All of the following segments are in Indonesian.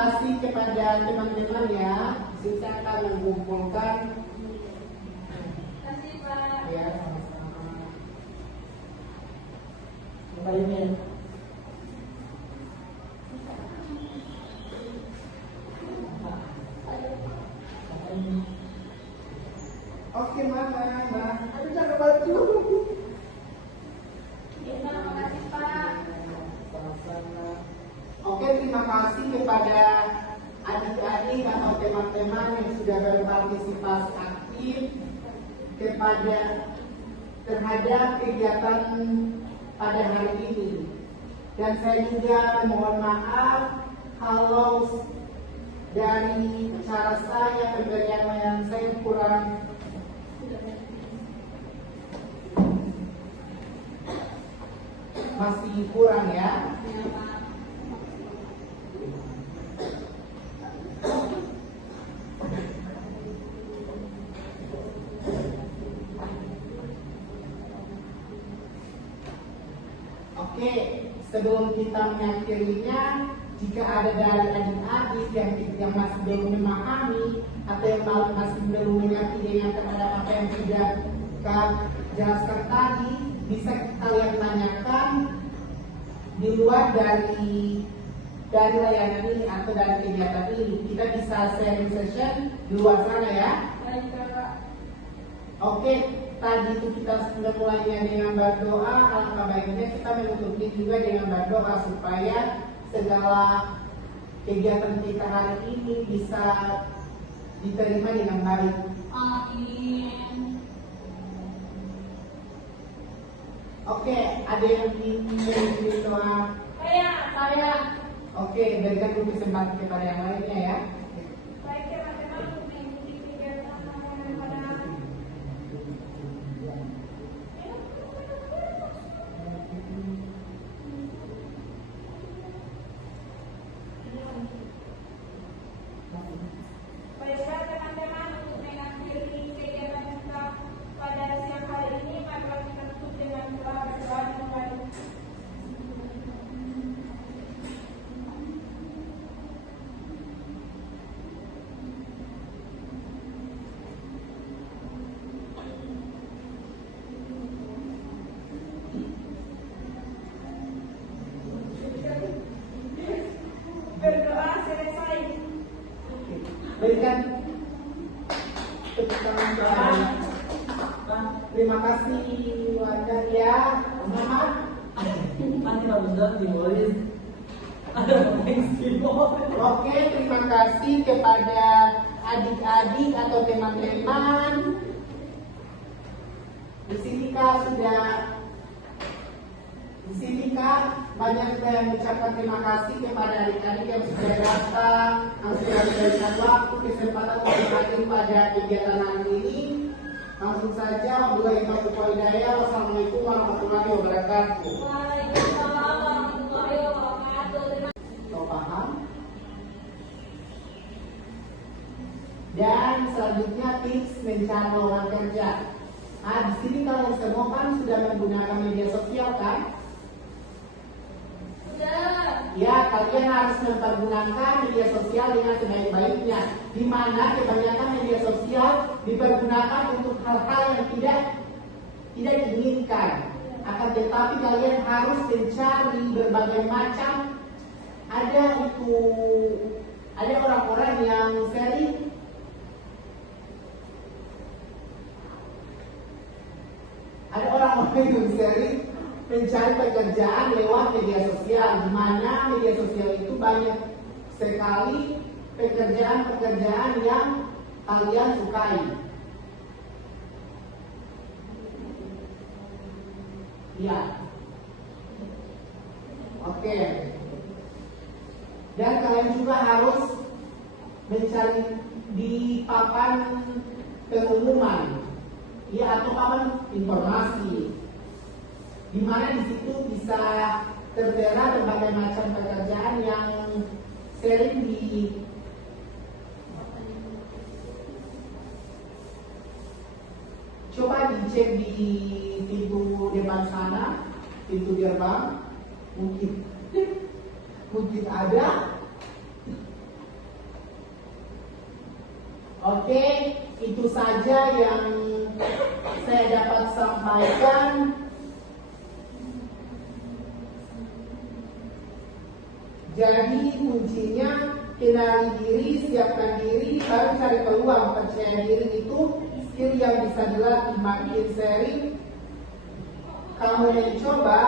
Kasih kepada teman-teman ya, saya akan mengumpulkan. Kasih Pak. Ya, sama-sama. Coba ini. Oke, mana? Aku jangan bantu. Terima kasih Pak. Sama-sama. Oke, terima kasih kepada adik-adik atau teman-teman yang sudah berpartisipasi aktif terhadap kegiatan pada hari ini. Dan saya juga mohon maaf kalau dari cara saya pemberian yang saya kurang masih kurang ya. Ya Pak. Oke, sebelum kita mengakhirinya, jika ada dari adik-adik yang masih belum memahami atau yang masih belum mengerti dengan kepada apa yang sudah Kak jelaskan tadi, bisa kalian tanyakan di luar dari layanan ini atau dari kegiatan ini. Kita bisa sharing session di luar sana ya. Baik Pak. Oke, tadi itu kita sudah mulainya dengan berdoa. Alangkah baiknya kita menutupi juga dengan berdoa supaya segala kegiatan kita hari ini bisa diterima dengan baik. Amin. Oke, ada yang ingin doa? Saya. Oke, berikan dulu kesempatan kepada yang lainnya ya. Baik teman-teman, untuk mengikuti kegiatan yang pada baiklah teman-teman, untuk mengakhiri kegiatan kita pada siang hari ini, maka kita tutup dengan doa dimulai. Berdoa selesai. Berikan tepuk tangan doa. Terima kasih warga ya. Selamat. Nanti bagus banget dimolis. Ada Oke, terima kasih kepada adik-adik atau teman-teman. Di sini Kak banyak yang mengucapkan terima kasih kepada adik-adik yang sudah datang, yang sudah memberikan waktu kesempatan untuk hadir pada kegiatan hari ini. Langsung saja, wabillahi taufiq wal hidayah. Wassalamualaikum warahmatullahi wabarakatuh. Waalaikumsalam warahmatullahi wabarakatuh. Kau paham? Dan selanjutnya tips mencari lowongan kerja. Nah, di sini kalian semua kan sudah menggunakan media sosial kan? Sudah. Ya, kalian harus mempergunakan media sosial dengan sebaik-baiknya. Di mana kebanyakan media sosial dipergunakan untuk hal-hal yang tidak diinginkan. Akan tetapi kalian harus mencari berbagai macam. Ada orang-orang yang sharing. Ada orang-orang yang sharing mencari pekerjaan lewat media sosial, di mana media sosial itu banyak sekali pekerjaan-pekerjaan yang kalian sukai. Ya, oke. Dan kalian juga harus mencari di papan pengumuman, ya, atau papan informasi, di mana di situ bisa tertera berbagai macam pekerjaan yang sering coba dicek di pintu depan sana, pintu gerbang, mungkin ada Oke, itu saja yang saya dapat sampaikan. Jadi kuncinya kenali diri, siapkan diri, baru cari peluang. Percaya diri itu skill yang bisa dilatih. Makin sering kamu mencoba,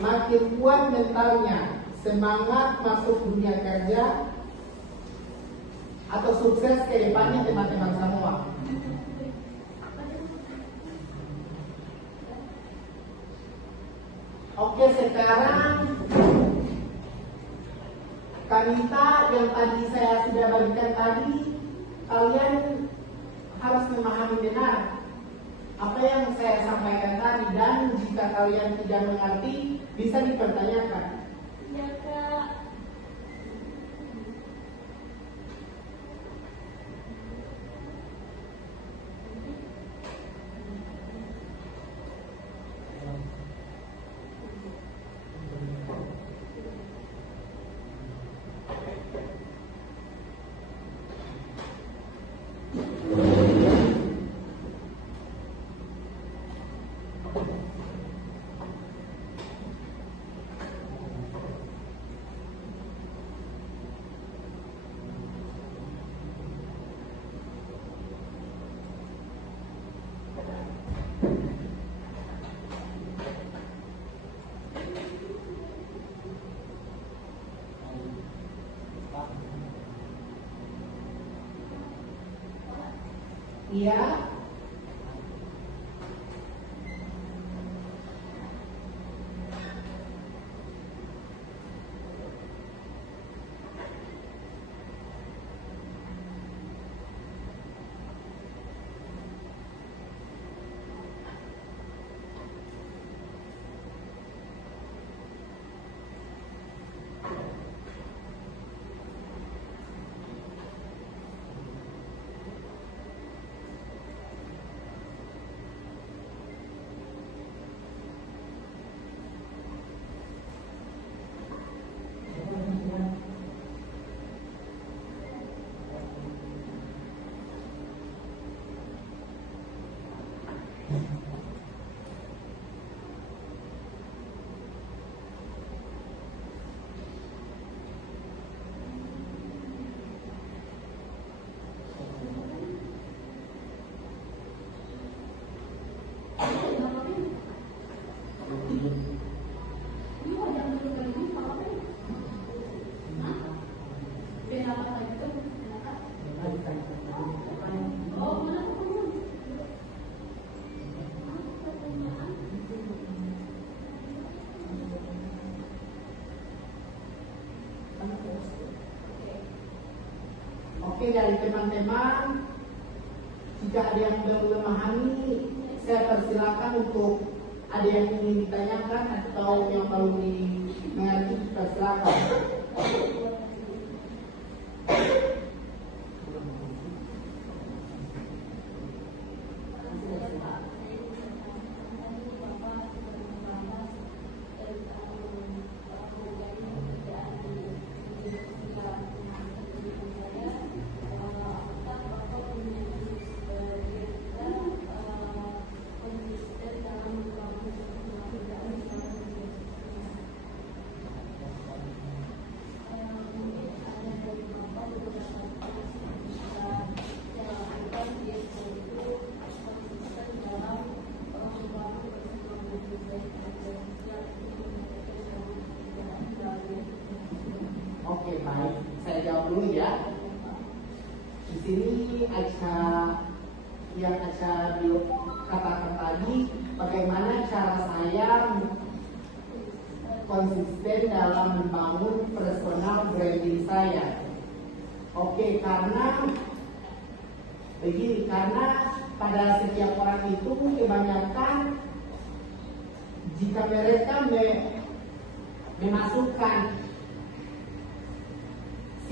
makin kuat mentalnya. Semangat masuk dunia kerja atau sukses ke depannya teman-teman semua. Oke, sekarang Kanita yang tadi saya sudah bagikan tadi, kalian harus memahami benar apa yang saya sampaikan tadi, dan jika kalian tidak mengerti bisa dipertanyakan. Ya, Kak. Iya. Oke, dari teman-teman, jika ada yang belum memahami, saya persilakan untuk ada yang ingin ditanyakan atau yang perlu dimengerti, persilakan. Oke, baik. Saya jawab dulu ya. Di sini yang Aca katakan tadi, bagaimana cara saya konsisten dalam membangun personal branding saya. Oke, karena begini, karena pada setiap orang itu kebanyakan jika mereka memasukkan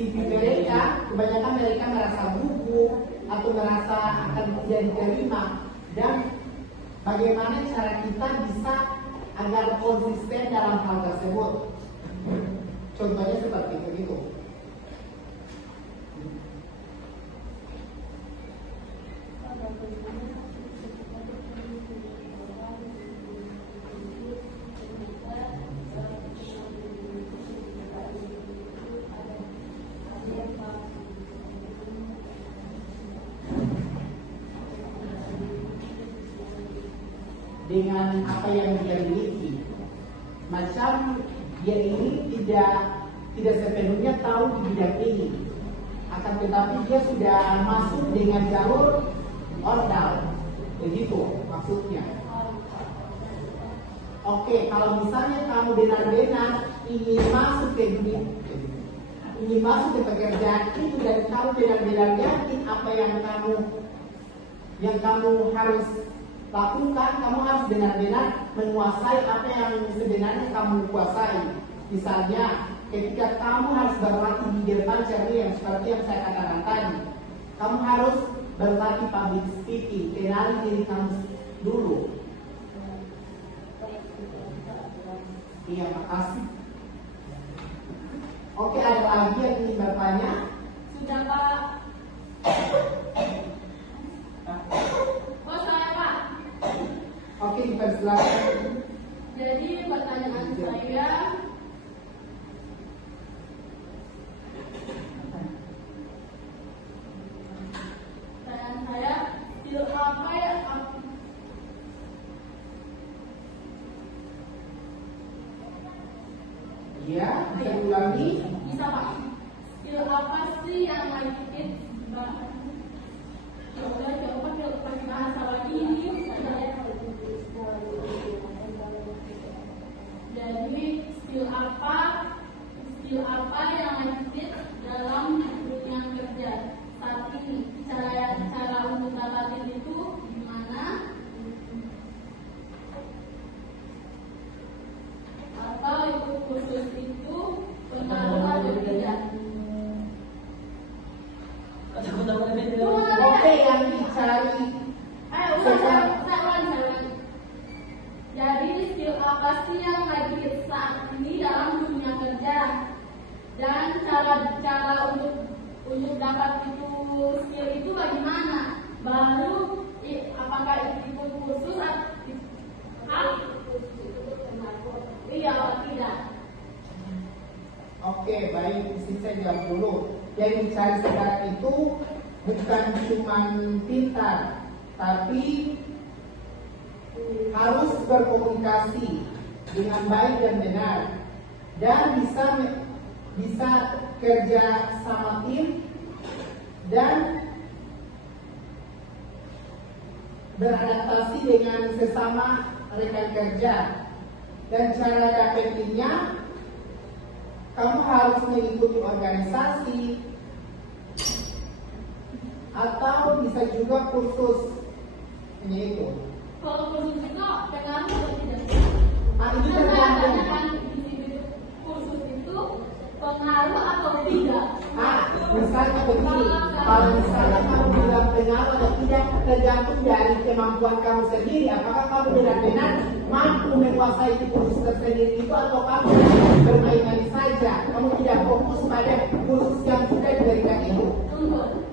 CV mereka, kebanyakan mereka merasa gugup atau merasa akan tidak diterima. Dan bagaimana cara kita bisa agar konsisten dalam hal tersebut? Contohnya seperti itu. dengan apa yang dia miliki. Macam dia ini tidak sepenuhnya tahu di bidang ini, akan tetapi dia sudah masuk dengan jalur ordal, begitu maksudnya. Oke, kalau misalnya kamu benar-benar ingin masuk ke dunia, ingin masuk ke pekerjaan itu dan kamu benar-benar yakin apa yang kamu harus lakukan, kamu harus benar-benar menguasai apa yang sebenarnya kamu kuasai. Misalnya, ketika kamu harus berlatih di depan cermin seperti yang saya katakan tadi, kamu harus berlatih public speaking, kenali diri kamu dulu. Iya, makasih. Oke, ada lagi yang ingin bertanya? Sudah, Pak. Oh, saya, Pak. Oke, dipersilakan. Jadi pertanyaan saya, skill apa ya? Iya, bisa diulangi. Bisa, Pak. Skill apa sih yang lagi coba pakai bahasa lagi ini. Jadi skill apa yang lagi dalam dunia kerja saat ini? Cara untuk dapatin itu gimana? Atau ikut kursus itu pengaruh atau tidak? Oke, yang dicari. Jadi skill apa sih yang lagi saat ini dalam dunia kerja? Dan cara untuk dapat itu skill itu bagaimana? Baru apakah ikut kursus iya atau tidak? Oke, baik, saya jawab dulu. Yang dicari sekarang itu bukan cuma pintar, tapi harus berkomunikasi dengan baik dan benar, dan bisa kerja sama tim dan beradaptasi dengan sesama rekan kerja. Dan cara dapetinnya, kamu harus mengikuti organisasi atau bisa juga kursus ini itu. Kalau kursus itu pengaruh atau tidak? Itu tergantung. Kursus itu pengaruh atau tidak? Misalnya begini, kalau misalnya kamu bilang pengaruh atau tidak, tergantung dari kemampuan kamu sendiri. Apakah kamu benar-benar mampu menguasai kursus tersendiri itu, atau kamu bermain-main saja, kamu tidak fokus pada kursus yang sudah diberikan itu.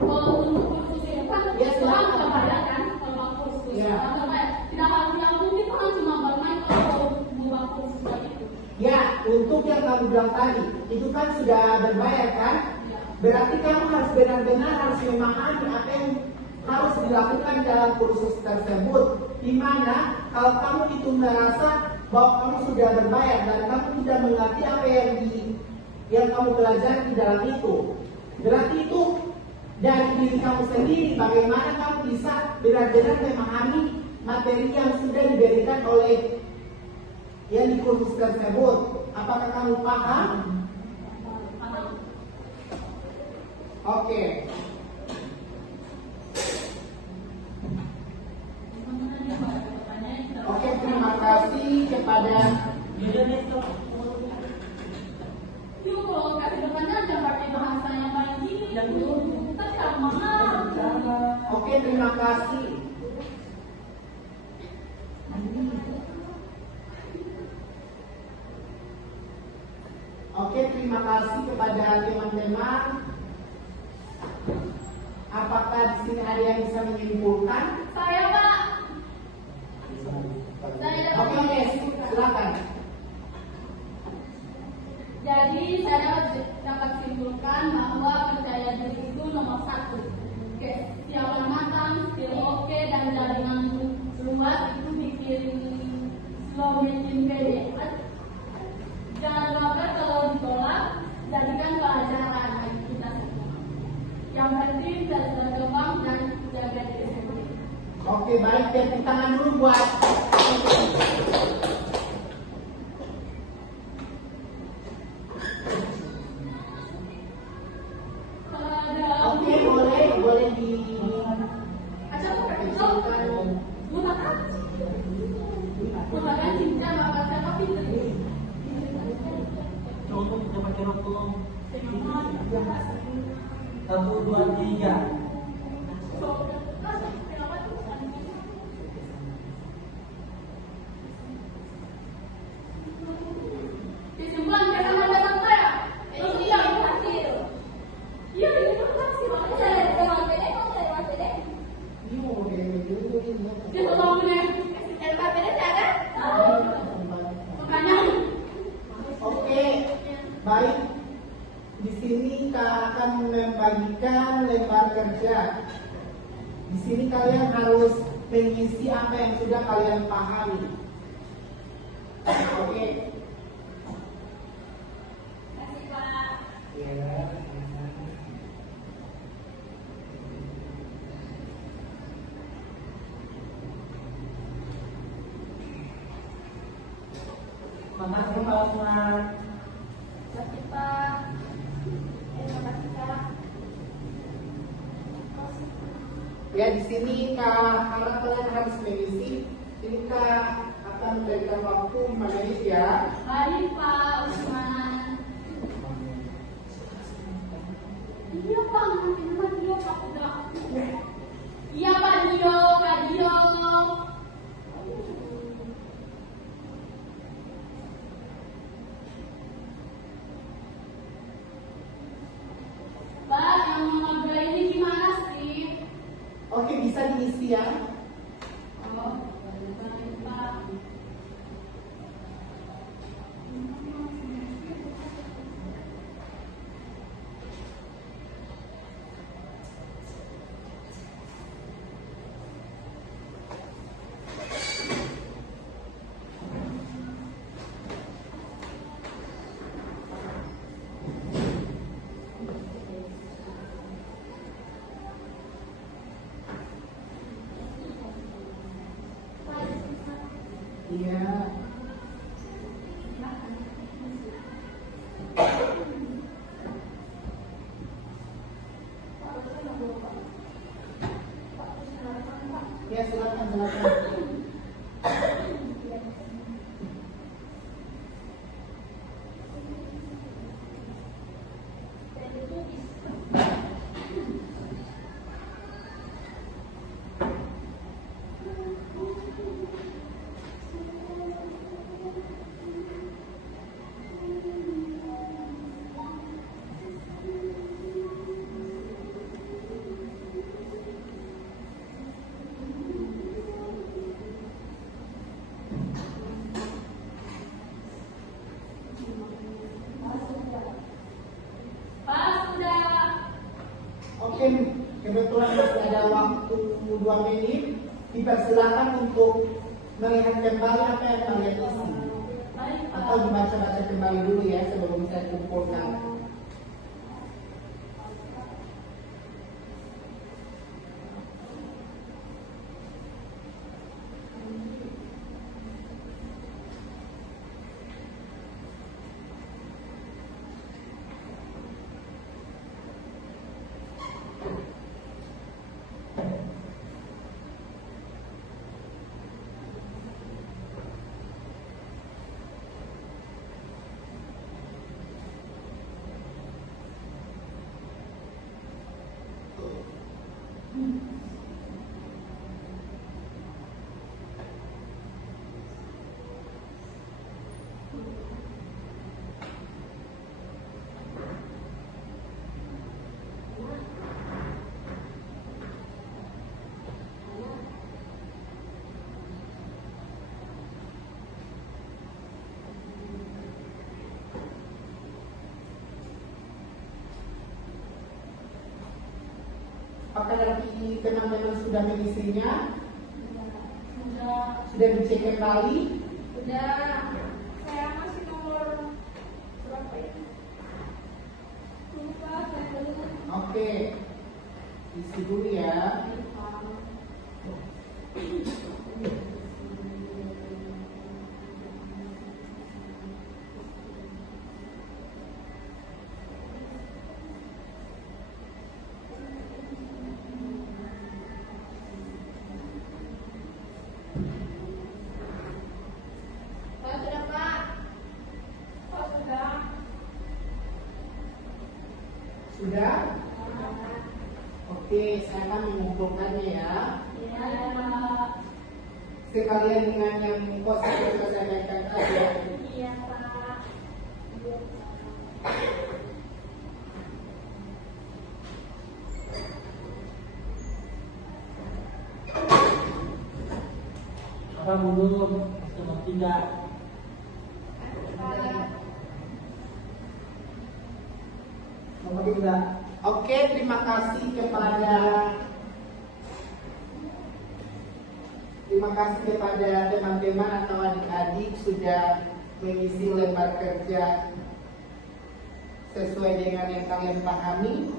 Kalau untuk kursus itu kan Ya, silakan. kebanyakan kalau kursus tidak harus yang mungkin kan cuma bermain atau membuat kursus itu. Ya, untuk yang kamu bilang tadi, itu kan sudah berbayar kan? Berarti kamu harus benar-benar harus memahami apa yang harus dilakukan dalam kursus tersebut. Dimana kalau kamu itu merasa bahwa kamu sudah berbayar dan kamu tidak mengerti apa yang kamu pelajari di dalam itu, berarti itu dari diri kamu sendiri, bagaimana kamu bisa benar-benar memahami materi yang sudah diberikan oleh yang di kursus tersebut. Apakah kamu paham? Oke. Oke, terima kasih kepada Yuk, kalau kasih depannya jangan pakai bahasa yang kayak gini. Kita tidak mengerti. Oke, terima kasih. Oke, terima kasih kepada teman-teman. Apakah di sini ada yang bisa menyimpulkan? bahwa percaya diri itu nomor satu. Kesiapan matang, skill oke, dan jaringan luas itu bikin slow bikin pede. Jangan lupa kalau ditolak, jadikan pelajaran bagi kita semua. Yang penting belajar gampang dan jaga diri sendiri. Oke, baik, tepuk tangan dulu buat Oke, boleh di Menggunakan cinta mengatakan tapi Contoh kita pakai waktu 1, 2, 3. kesimpulan kita mendapat saya. Ini yang hasil. Iya, ini hasil. Saya dengan PD, saya PD. Dia tolong benar. LKPD ada? Makanya. Oke, baik. Di sini Kak akan membagikan lembar kerja. Di sini kalian harus mengisi apa yang sudah kalian pahami. Oke. Kasih Pak. Makasih Pak Usman. Kasih Pak. Makasih Kak. Ya, di sini Kak harap kalian harus mengisi. Ini Kak akan memberikan waktu 5 menit ya. Baik Pak Usman. Iya Pak, nanti dia Pak udah. Iya Pak Dio, Pak Dio. Pak, yang mengambil ini gimana sih? Oke, bisa diisi ya. Oh, baik Pak. Iya. Ya, silakan, silakan. Pak sudah. Oke, kebetulan masih ada waktu 2 menit. Dipersilakan untuk melihat kembali apa yang kalian isi. Baik Pak. Atau dibaca-baca kembali dulu ya sebelum saya kumpulkan. Apakah nanti teman-teman sudah mengisinya? Sudah. Sudah dicek kembali? Sudah. Saya masih nomor berapa ini? Lupa, saya belum. Oke, isi dulu ya. Pak, sudah Pak. Oh, sudah. Sudah? Oke, saya akan mengumpulkannya ya. Iya, Pak. Sekalian dengan yang kosong yang saya naikkan aja. Iya, Pak. Apa mundur nomor 3? Pak. Nomor 3. Oke, terima kasih kepada teman-teman atau adik-adik sudah mengisi lembar kerja sesuai dengan yang kalian pahami.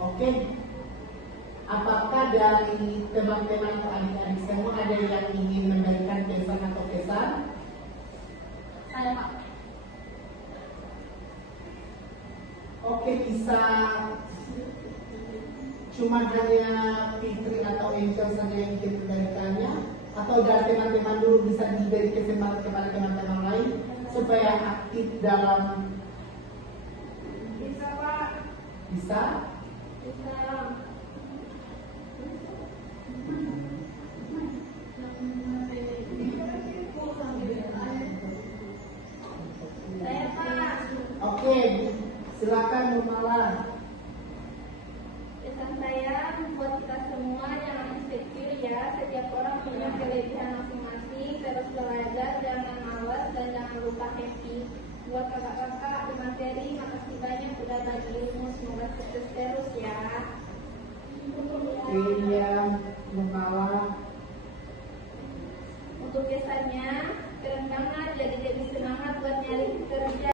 Oke, apakah dari teman-teman atau adik-adik semua ada yang ingin memberikan pesan atau pesan? Saya, Pak. Oke, bisa cuma hanya Fitri atau Angel saja yang ingin memberikannya, atau dari teman-teman dulu bisa diberi kesempatan kepada teman-teman lain supaya aktif dalam Bisa, Pak. bisa. Bisa. Saya, Pak. Oke, silakan Mumala. Pesan saya buat kita semua jangan insecure ya. Setiap orang punya kelebihan masing-masing. Terus belajar, jangan malas dan jangan lupa happy. Buat kakak-kakak di materi, makasih banyak udah bagi ilmu. Semoga sukses terus ya. Iya, Mumala. Untuk kesannya keren banget, jadi semangat buat nyari kerja.